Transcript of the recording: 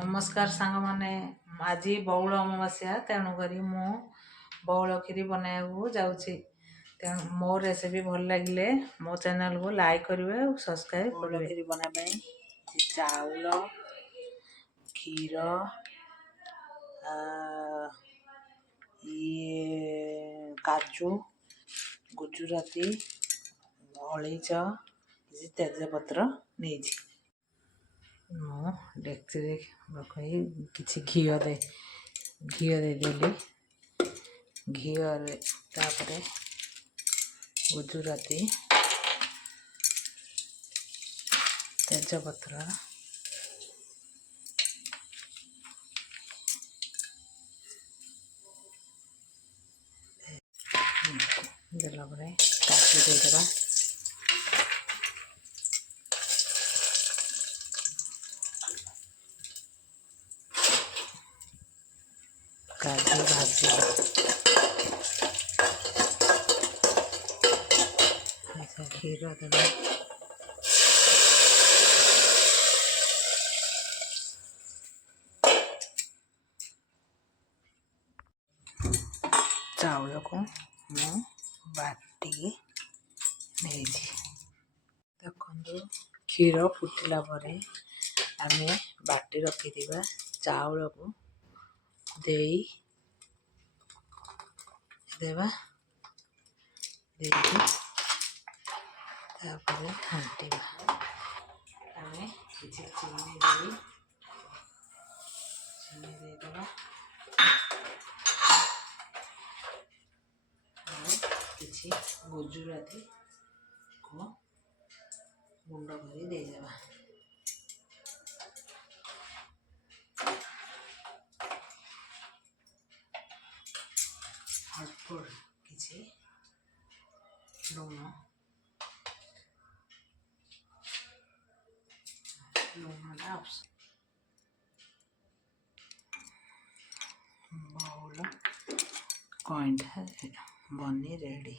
नमस्कार सांग माने आज बौल अमावास्या तेणुक मु बौल खीरी बनाया जाऊँगी। तेणु मो रेसिपी भल लगे मो चैनल को लाइक करेंगे और सब्सक्राइब करेंगे। खीरी बनाने चाउल क्षीर ये काजू गुजराती अलैच किसी तेजपत्र नहीं मो डेक्ची पकई किसी घी दे देली घी तापर गुजराती तेजपत्र देला काजू देदेबा काजू भाजी ऐसा खीर देना चाउल को मु बाटी नहीं देखो क्षीर फुटिला परे आम बाटी रखी चाउल को देई देवा घाटिबा आम किसी चीनी देदेबा किसी गुजराती को गुंड कर देदेबा अल्प किसी लुण लुणटा बौल कईटा बनी रेडी।